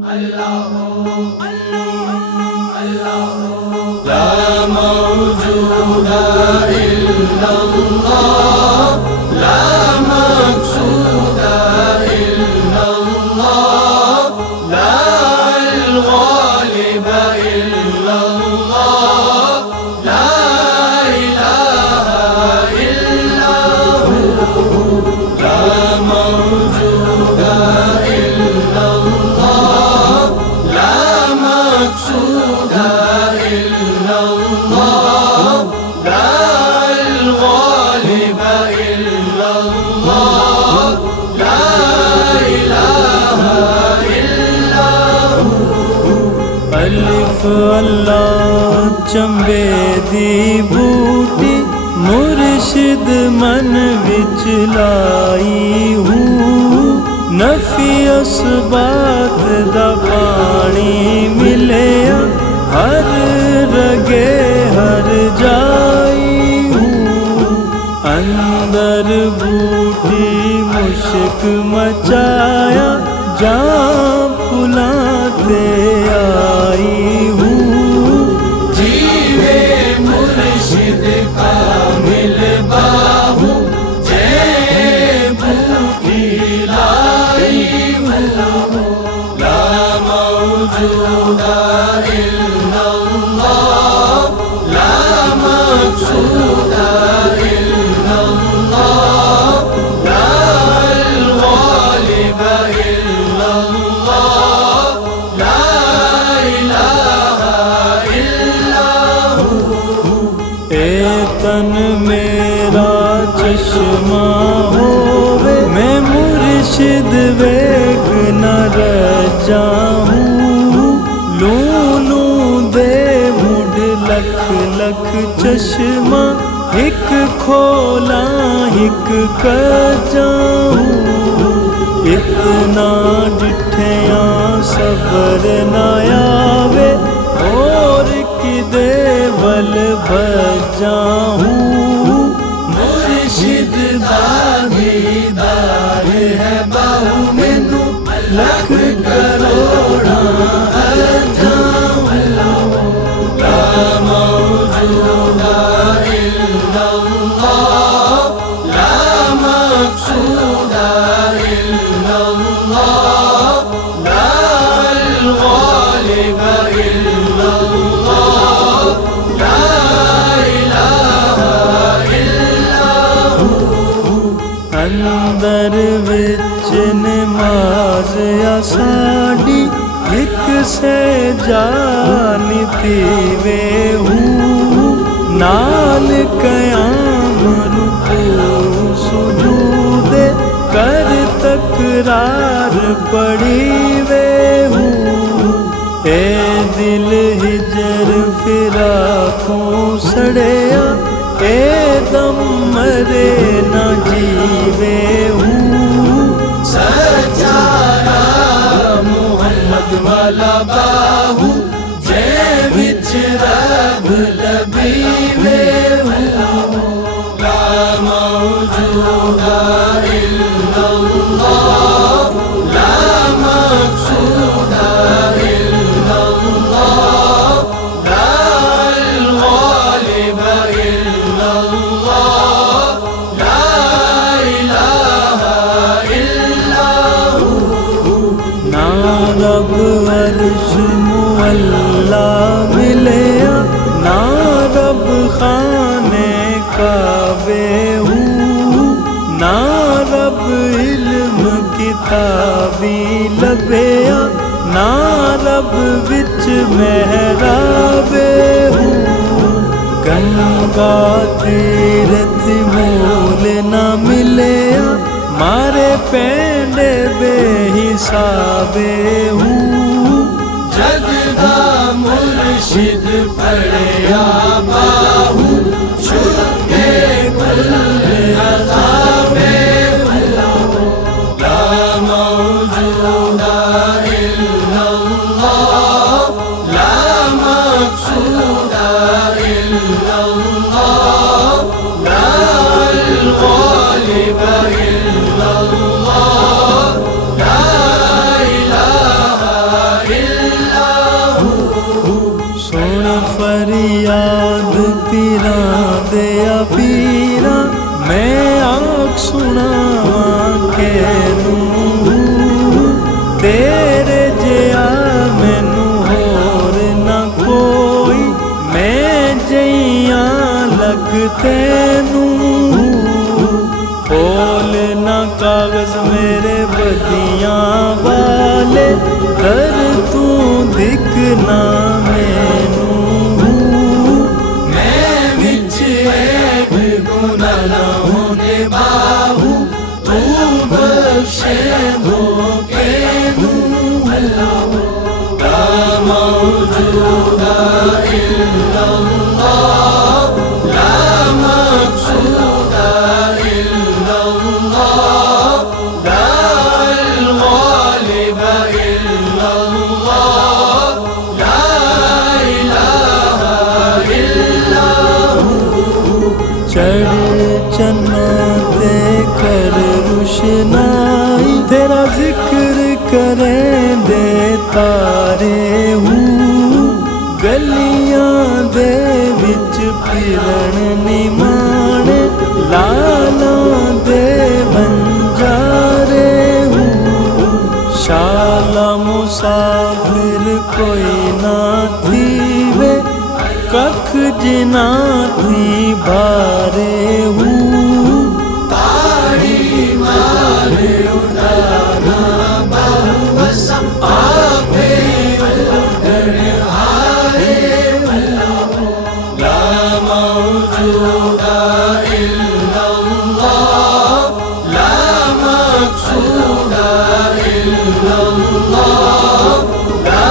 لا موجود إلا الله، لا مقصود إلا الله، لا الغالب إلا الله، لا إله إلا هو. لا موجود إلا الله، لا مقصود إلا الله، لا الغالب إلا الله، لا إله إلا هو. الف اللہ چمبے دی بوٹی مرشد من وچ لائی ہوں، نفی اسبات دا پانی ملیا ہر رگے ہر جائی ہوں، اندر بوٹی مشک مچایا جہاں پلاتے آئی ہوں، جیوے مرشد کامل باہو جے بوٹی لائی ہوں. لا موجود إلا الله، لا مقصود إلا الله، لا الغالب إلا الله، لا إله إلا هو. اے تن میرا چشمہ ہووے، میں مرشد ویکھ نہ رجا ہوں، لوں لوں دے مڈ لکھ لکھ چشمہ، ایک کھولا ایک کجاں ہوں، اتنا ڈٹھیاں صبر نہ آوے اور کدے ول بجاں ہوں، مرشد دا دیدار ہے باہو مینوں لکھ کروڑاں ارجاں. لا موجود إلا الله، لا مقصود إلا الله، لا الغالب إلا الله، لا إله إلا هو. اندر وچ نماز ساڈی ایک سے جانتی وے ہوں، نال قیام رکوع سجود کر تکرار پڑھی وے ہوں، اے دل ہجر فراقوں سڑیا، اے دم مرے نہ جیوے ہوں، سچارا محمد والا باہو جے وچ رب لبی وے ہوں. لا موجود إلا الله، لا مقصود إلا الله، لا الغالب إلا الله، لا إله إلا هو. نا رب عرش معلا ملیا، نا رب خانے کعبے ہوں، نا رب علم کتابی لبیا، نا رب وچ محرابے ہوں، گنگا تیرت مول نہ ملیا، مارے پینڈے بے حسابے ہوں، جگ دا مرشد پڑیا باہو چھٹے کل عذابے ہوں. لا موجود إلا الله، لا مقصود إلا الله، لا الغالب إلا الله، لا إله تیرے جیا مینو ہور نہ کوئی میں جیاں لگ تینوں کھول نہ کاغذ میرے بدیاں والے کر تو دکھنا مینوں میں وچ ایک گناہ نہ ہونے باہو تو بخشے دھوکے لا موجود الا اللہ لا مقصود الا اللہ لا الغالب الا اللہ لا الہ الا ہو چڑھ چنا تے کر روشنائی تیرا ذکر کریں دے تارے ہوں گلیاں دے وچ پھرن نمانے لالاں دے بنجارے ہوں شالا مسافر کوئی نہ تھی وے ککھ جنا تھی بارے ہوں تاڑی مارے اٹھانا بہوسا آپے اٹھن ہارے لا موجود الا اللہ لا مقصود الا اللہ لا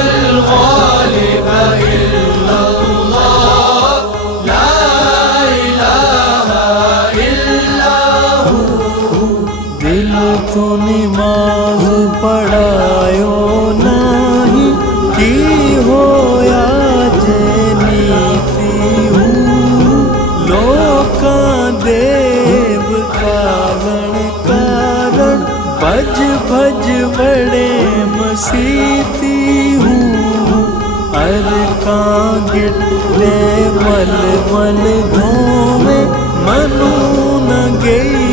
الغالب الا اللہ لا الہ الا ہو دل تو نماز پڑھایو نہیں کی ہویا جے نیتی ہوں لوکاں دیو کھالن کارن بھج بھج بڑے مسیتی ہوں ارکاں گٹے مل مل دھومے منو نہ گئی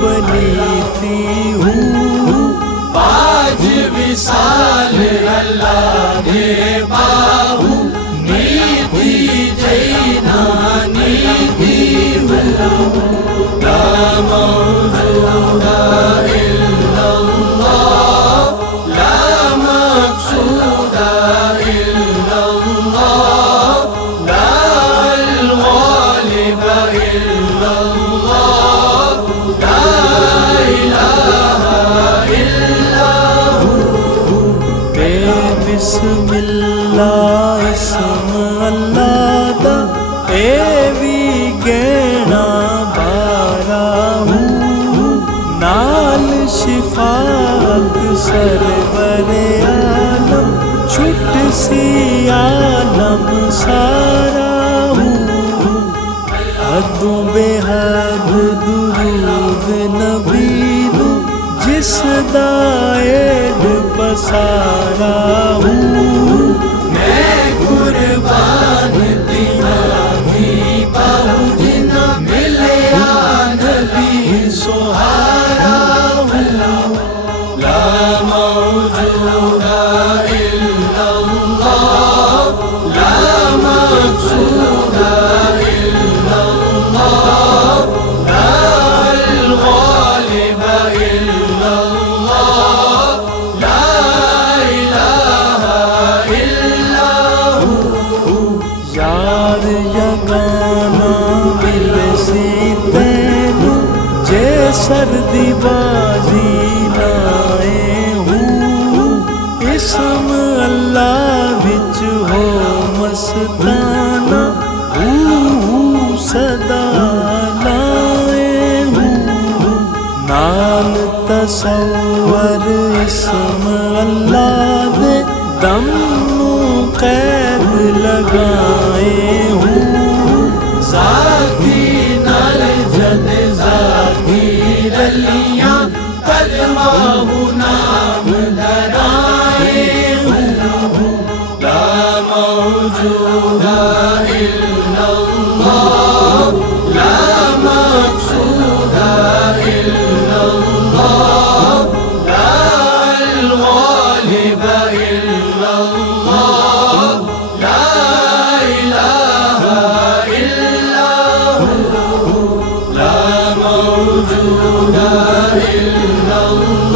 پلیتی ہوں آج وصال اللہ دے باہو نیتی جینا نیتی ہو لا موجود الا اللہ لا مقصود الا اللہ لا الغالب الا اللہ لا الہ الا ہو بے بسم اللہ اسم اللہ دا اے وی گہنا بارا ہوں نال شفاعت سرور عالم چھٹ سی عالم سارا ہوں حدوں بے حد درود نبی نو جس دا ایڈ پسارا ہوں میں قربان دیاں بھی باہو جنا ملیا نبی سہارا ہوں لا موجود الا اللہ لا مقصود الا اللہ لا الغالب الا اللہ لا الہ الا ہو یار یگانا مل سی تینوں جے سردی بازی لائے ہوں اسم اللہ وچ ہو مستانہ صدا لائے ہوں نال تصور اسم اللہ دے دم قید لگائے ہوں ذاتی نال جد ذاتی رلیاں قدمہ نام درائے ہوں لا موجود الا اللہ لا مقصود الا اللہ لا إله إلا الله